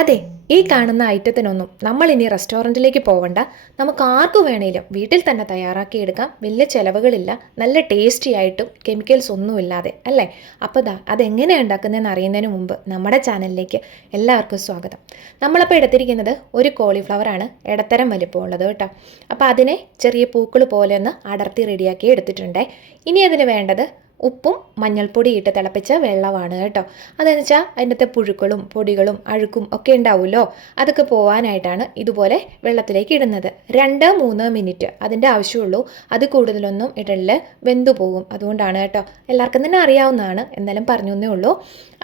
അതെ, ഈ കാണുന്ന ഐറ്റത്തിനൊന്നും നമ്മൾ ഇനി റെസ്റ്റോറൻറ്റിലേക്ക് പോവണ്ട. നമുക്ക് ആർക്കു വേണേലും വീട്ടിൽ തന്നെ തയ്യാറാക്കിയെടുക്കാം. വലിയ ചിലവുകളില്ല, നല്ല ടേസ്റ്റി ആയിട്ടും കെമിക്കൽസ് ഒന്നുമില്ലാതെ അല്ലേ. അപ്പോൾ അതെങ്ങനെയാണ് ഉണ്ടാക്കുന്നതെന്ന് അറിയുന്നതിന് മുമ്പ് നമ്മുടെ ചാനലിലേക്ക് എല്ലാവർക്കും സ്വാഗതം. നമ്മളപ്പോൾ എടുത്തിരിക്കുന്നത് ഒരു കോളിഫ്ലവർ ആണ്, ഇടത്തരം വലിപ്പമുള്ളത് കേട്ടോ. അപ്പോൾ അതിനെ ചെറിയ പൂക്കൾ പോലെ ഒന്ന് അടർത്തി റെഡിയാക്കി എടുത്തിട്ടുണ്ട്. ഇനി അതിന് വേണ്ടത് ഉപ്പും മഞ്ഞൾപ്പൊടി ഇട്ട് തിളപ്പിച്ച വെള്ളമാണ് കേട്ടോ. അതെന്ന് വെച്ചാൽ അതിൻ്റെ പുഴുക്കളും പൊടികളും അഴുക്കും ഒക്കെ ഉണ്ടാവുമല്ലോ, അതൊക്കെ പോകാനായിട്ടാണ് ഇതുപോലെ വെള്ളത്തിലേക്ക് ഇടുന്നത്. 2-3 മിനിറ്റ് അതിൻ്റെ ആവശ്യമുള്ളൂ, അത് കൂടുതലൊന്നും ഇടലിൽ വെന്തു പോകും. അതുകൊണ്ടാണ് കേട്ടോ, എല്ലാവർക്കും തന്നെ അറിയാവുന്നതാണ്, എന്നാലും പറഞ്ഞു എന്നേ ഉള്ളൂ.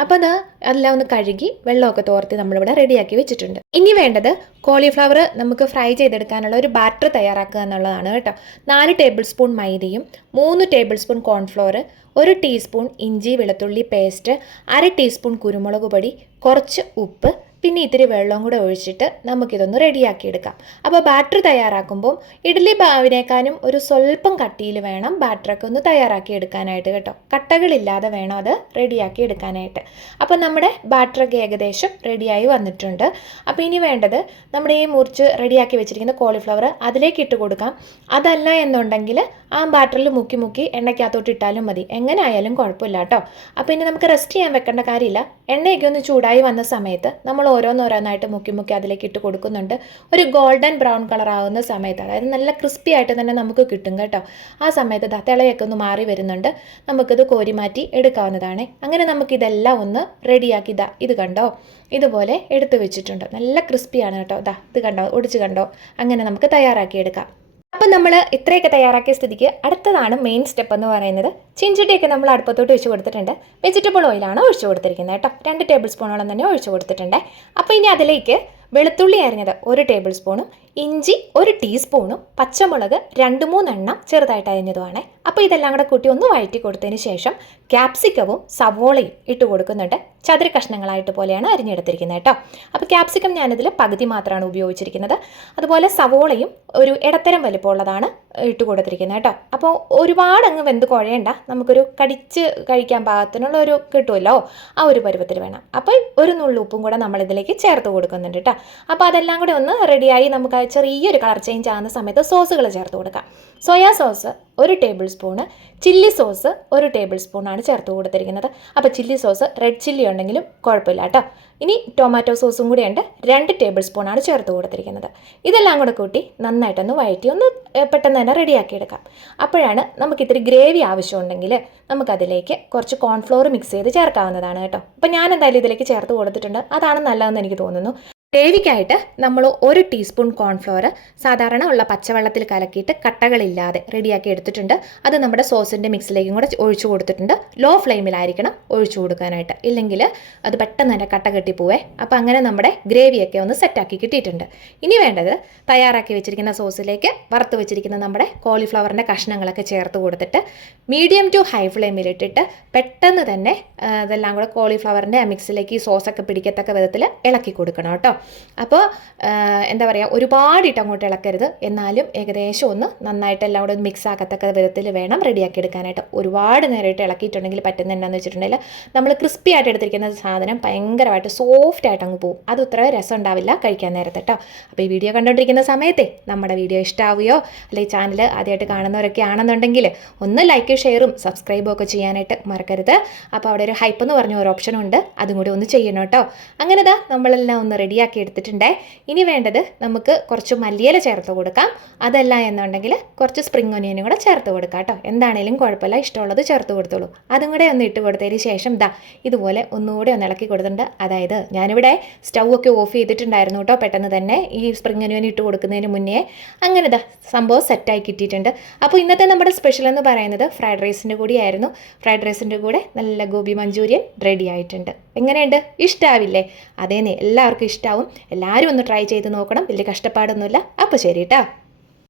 അപ്പോൾ അതെല്ലാം ഒന്ന് കഴുകി വെള്ളമൊക്കെ തോർത്തി നമ്മളിവിടെ റെഡിയാക്കി വെച്ചിട്ടുണ്ട്. ഇനി വേണ്ടത് കോളിഫ്ലവർ നമുക്ക് ഫ്രൈ ചെയ്തെടുക്കാനുള്ള ഒരു ബാറ്റർ തയ്യാറാക്കുക എന്നുള്ളതാണ് കേട്ടോ. 4 ടേബിൾ സ്പൂൺ മൈദയും 3 ടേബിൾ സ്പൂൺ കോൺഫ്ലോർ, 1 ടീസ്പൂൺ ഇഞ്ചി വെളുത്തുള്ളി പേസ്റ്റ്, 1/2 ടീസ്പൂൺ കുരുമുളക് പൊടി, കുറച്ച് ഉപ്പ്, പിന്നെ ഇത്തിരി വെള്ളവും കൂടെ ഒഴിച്ചിട്ട് നമുക്കിതൊന്ന് റെഡിയാക്കിയെടുക്കാം. അപ്പോൾ ബാറ്റർ തയ്യാറാക്കുമ്പോൾ ഇഡ്ഡലി മാവിനേക്കാളും ഒരു സ്വല്പം കട്ടിയിൽ വേണം ബാറ്ററൊക്കെ ഒന്ന് തയ്യാറാക്കി എടുക്കാനായിട്ട് കേട്ടോ. കട്ടകളില്ലാതെ വേണം അത് റെഡിയാക്കി എടുക്കാനായിട്ട്. അപ്പോൾ നമ്മുടെ ബാറ്ററൊക്കെ ഏകദേശം റെഡിയായി വന്നിട്ടുണ്ട്. അപ്പോൾ ഇനി വേണ്ടത് നമ്മുടെ ഈ മുറിച്ച് റെഡിയാക്കി വെച്ചിരിക്കുന്ന കോളിഫ്ലവർ അതിലേക്ക് ഇട്ട് കൊടുക്കാം. അതല്ല എന്നുണ്ടെങ്കിൽ ആ ബാറ്ററിൽ മുക്കി എണ്ണയ്ക്കകത്തോട്ട് ഇട്ടാലും മതി, എങ്ങനെ ആയാലും കുഴപ്പമില്ല കേട്ടോ. അപ്പോൾ ഇനി നമുക്ക് റെസ്റ്റ് ചെയ്യാൻ വെക്കേണ്ട കാര്യമില്ല. എണ്ണയൊക്കെ ഒന്ന് ചൂടായി വന്ന സമയത്ത് നമ്മൾ ഓരോന്നോരോന്നായിട്ട് മുക്കി അതിലേക്ക് ഇട്ട് കൊടുക്കുന്നുണ്ട്. ഒരു ഗോൾഡൻ ബ്രൗൺ കളർ ആവുന്ന സമയത്ത്, അതായത് നല്ല ക്രിസ്പി ആയിട്ട് തന്നെ നമുക്ക് കിട്ടും കേട്ടോ. ആ സമയത്ത് തിളയൊക്കെ ഒന്ന് മാറി വരുന്നുണ്ട്, നമുക്കിത് കോരി മാറ്റി എടുക്കാവുന്നതാണ്. അങ്ങനെ നമുക്കിതെല്ലാം ഒന്ന് റെഡിയാക്കി ഇത് കണ്ടോ, ഇതുപോലെ എടുത്തു വെച്ചിട്ടുണ്ട്. നല്ല ക്രിസ്പിയാണ് കേട്ടോ. ഇത് കണ്ടോ, ഒടിച്ച് കണ്ടോ, അങ്ങനെ നമുക്ക് തയ്യാറാക്കിയെടുക്കാം. അപ്പം നമ്മൾ ഇത്രയൊക്കെ തയ്യാറാക്കിയ സ്ഥിതിക്ക് അടുത്തതാണ് മെയിൻ സ്റ്റെപ്പ് എന്ന് പറയുന്നത്. ചീഞ്ചട്ടിയൊക്കെ നമ്മൾ അടുപ്പത്തോട്ട് ഒഴിച്ച് കൊടുത്തിട്ടുണ്ട്. വെജിറ്റബിൾ ഓയിലാണ് ഒഴിച്ച് കൊടുത്തിരിക്കുന്നത് കേട്ടോ. 2 ടേബിൾ സ്പൂണോളം തന്നെ ഒഴിച്ച് കൊടുത്തിട്ടുണ്ട്. അപ്പോൾ ഇനി അതിലേക്ക് വെളുത്തുള്ളി അരിഞ്ഞത് 1 ടേബിൾ സ്പൂണും, ഇഞ്ചി 1 ടീസ്പൂണും, പച്ചമുളക് 2-3 എണ്ണം ചെറുതായിട്ട് അരിഞ്ഞതുമാണ്. അപ്പോൾ ഇതെല്ലാം കൂടെ കൂട്ടി ഒന്ന് വഴറ്റി കൊടുത്തതിന് ശേഷം ക്യാപ്സിക്കവും സവോളയും ഇട്ട് കൊടുക്കുന്നുണ്ട്. ചതുര കഷ്ണങ്ങളായിട്ട് പോലെയാണ് അരിഞ്ഞെടുത്തിരിക്കുന്നത് കേട്ടോ. അപ്പോൾ ക്യാപ്സിക്കം ഞാനിതിൽ പകുതി മാത്രമാണ് ഉപയോഗിച്ചിരിക്കുന്നത്. അതുപോലെ സവോളയും ഒരു ഇടത്തരം വലിപ്പമുള്ളതാണ് ഇട്ട് കൊടുത്തിരിക്കുന്നത് കേട്ടോ. അപ്പോൾ ഒരുപാട് അങ്ങ് വെന്ത് കുഴയണ്ട, നമുക്കൊരു കടിച്ച് കഴിക്കാൻ പാകത്തിനുള്ള ഒരു കിട്ടുമല്ലോ, ആ ഒരു പരുവത്തിൽ വേണം. അപ്പോൾ ഒരു നുള്ളുപ്പും കൂടെ നമ്മളിതിലേക്ക് ചേർത്ത് കൊടുക്കുന്നുണ്ട് കേട്ടോ. അപ്പോൾ അതെല്ലാം കൂടെ ഒന്ന് റെഡിയായി നമുക്ക് ചെറിയൊരു കളർ ചേഞ്ച് ആകുന്ന സമയത്ത് സോസുകൾ ചേർത്ത് കൊടുക്കാം. Soya sauce 1 tablespoon, chilli sauce 1 ടേബിൾ സ്പൂണാണ് ചേർത്ത് കൊടുത്തിരിക്കുന്നത്. അപ്പോൾ ചില്ലി സോസ് റെഡ് ചില്ലി ഉണ്ടെങ്കിലും കുഴപ്പമില്ല കേട്ടോ. ഇനി ടൊമാറ്റോ സോസും കൂടിയുണ്ട്, 2 ടേബിൾ സ്പൂണാണ് ചേർത്ത് കൊടുത്തിരിക്കുന്നത്. ഇതെല്ലാം കൂടെ കൂട്ടി നന്നായിട്ടൊന്ന് വഴറ്റി ഒന്ന് പെട്ടെന്ന് തന്നെ റെഡിയാക്കിയെടുക്കാം. അപ്പോഴാണ് നമുക്ക് ഇത്തിരി ഗ്രേവി ആവശ്യമുണ്ടെങ്കിൽ നമുക്കതിലേക്ക് കുറച്ച് കോൺഫ്ലോർ മിക്സ് ചെയ്ത് ചേർക്കാവുന്നതാണ് കേട്ടോ. അപ്പോൾ ഞാൻ എന്തായാലും ഇതിലേക്ക് ചേർത്ത് കൊടുത്തിട്ടുണ്ട്, അതാണ് നല്ലതെന്ന് എനിക്ക് തോന്നുന്നു. ഗ്രേവിക്കായിട്ട് നമ്മൾ 1 ടീസ്പൂൺ കോൺഫ്ലോർ സാധാരണ ഉള്ള പച്ചവെള്ളത്തിൽ കലക്കിയിട്ട് കട്ടകളില്ലാതെ റെഡിയാക്കി എടുത്തിട്ടുണ്ട്. അത് നമ്മുടെ സോസിൻ്റെ മിക്സിലേക്കും കൂടെ ഒഴിച്ചു കൊടുത്തിട്ടുണ്ട്. ലോ ഫ്ലെയിമിലായിരിക്കണം ഒഴിച്ചു കൊടുക്കാനായിട്ട്, ഇല്ലെങ്കിൽ അത് പെട്ടെന്ന് തന്നെ കട്ട കെട്ടിപ്പോവേ. അപ്പോൾ അങ്ങനെ നമ്മുടെ ഗ്രേവിയൊക്കെ ഒന്ന് സെറ്റാക്കി കിട്ടിയിട്ടുണ്ട്. ഇനി വേണ്ടത് തയ്യാറാക്കി വെച്ചിരിക്കുന്ന സോസിലേക്ക് വറുത്ത് വെച്ചിരിക്കുന്ന നമ്മുടെ കോളിഫ്ലവറിൻ്റെ കഷ്ണങ്ങളൊക്കെ ചേർത്ത് കൊടുത്തിട്ട് മീഡിയം ടു ഹൈ ഫ്ലെയിമിലിട്ടിട്ട് പെട്ടെന്ന് തന്നെ അതെല്ലാം കൂടെ കോളിഫ്ലവറിൻ്റെ മിക്സിലേക്ക് ഈ സോസൊക്കെ പിടിക്കത്തക്ക വിധത്തിൽ ഇളക്കി കൊടുക്കണം കേട്ടോ. അപ്പോൾ എന്താ പറയുക, ഒരുപാടിട്ട് അങ്ങോട്ട് ഇളക്കരുത്, എന്നാലും ഏകദേശം ഒന്ന് നന്നായിട്ട് എല്ലാം കൂടെ മിക്സ് ആക്കത്തക്ക വിധത്തിൽ വേണം റെഡിയാക്കി എടുക്കാനായിട്ട്. ഒരുപാട് നേരമായിട്ട് ഇളക്കിയിട്ടുണ്ടെങ്കിൽ പറ്റുന്ന എന്താണെന്ന് വെച്ചിട്ടുണ്ടെങ്കിൽ നമ്മൾ ക്രിസ്പി ആയിട്ട് എടുത്തിരിക്കുന്ന സാധനം ഭയങ്കരമായിട്ട് സോഫ്റ്റ് ആയിട്ട് അങ്ങ് പോകും, അത് ഇത്ര രസം ഉണ്ടാവില്ല കഴിക്കാൻ നേരത്തെ കേട്ടോ. അപ്പോൾ ഈ വീഡിയോ കണ്ടുകൊണ്ടിരിക്കുന്ന സമയത്തെ നമ്മുടെ വീഡിയോ ഇഷ്ടമാവുകയോ അല്ലെങ്കിൽ ചാനൽ ആദ്യമായിട്ട് കാണുന്നവരൊക്കെ ആണെന്നുണ്ടെങ്കിൽ ഒന്ന് ലൈക്ക് ഷെയറും സബ്സ്ക്രൈബും ഒക്കെ ചെയ്യാനായിട്ട് മറക്കരുത്. അപ്പോൾ അവിടെ ഒരു ഹൈപ്പ് എന്ന് പറഞ്ഞ ഒരു ഓപ്ഷനുണ്ട്, അതും കൂടി ഒന്ന് ചെയ്യണം കേട്ടോ. അങ്ങനെ നമ്മളെല്ലാം ഒന്ന് റെഡിയാക്കി എടുത്തിട്ടുണ്ട്. ഇനി വേണ്ടത് നമുക്ക് കുറച്ച് മല്ലിയില ചേർത്ത് കൊടുക്കാം. അതല്ല എന്നുണ്ടെങ്കിൽ കുറച്ച് സ്പ്രിംഗ് ഒനിയനും കൂടെ ചേർത്ത് കൊടുക്കാം കേട്ടോ. എന്താണേലും കുഴപ്പമില്ല, ഇഷ്ടമുള്ളത് ചേർത്ത് കൊടുത്തോളൂ. അതും കൂടെ ഒന്ന് ഇട്ട് കൊടുത്തതിന് ശേഷം ഇതുപോലെ ഒന്നുകൂടെ ഒന്ന് ഇളക്കി കൊടുത്തിട്ടുണ്ട്. അതായത് ഞാനിവിടെ സ്റ്റൗ ഒക്കെ ഓഫ് ചെയ്തിട്ടുണ്ടായിരുന്നു കേട്ടോ, പെട്ടെന്ന് തന്നെ ഈ സ്പ്രിംഗ് ഒനിയൻ ഇട്ട് കൊടുക്കുന്നതിന് മുന്നേ. അങ്ങനെ സംഭവം സെറ്റായി കിട്ടിയിട്ടുണ്ട്. അപ്പോൾ ഇന്നത്തെ നമ്മുടെ സ്പെഷ്യൽ എന്ന് പറയുന്നത് ഫ്രൈഡ് റൈസിൻ്റെ കൂടിയായിരുന്നു. ഫ്രൈഡ് റൈസിൻ്റെ കൂടെ നല്ല ഗോബി മഞ്ചൂരിയൻ റെഡി ആയിട്ടുണ്ട്. എങ്ങനെയുണ്ട്, ഇഷ്ടമാവില്ലേ? അതേന്നെ, എല്ലാവർക്കും ഇഷ്ടമാവും. എല്ലാവരും ഒന്ന് ട്രൈ ചെയ്ത് നോക്കണം, വലിയ കഷ്ടപ്പാടൊന്നുമില്ല. അപ്പോൾ ശരി കേട്ടോ.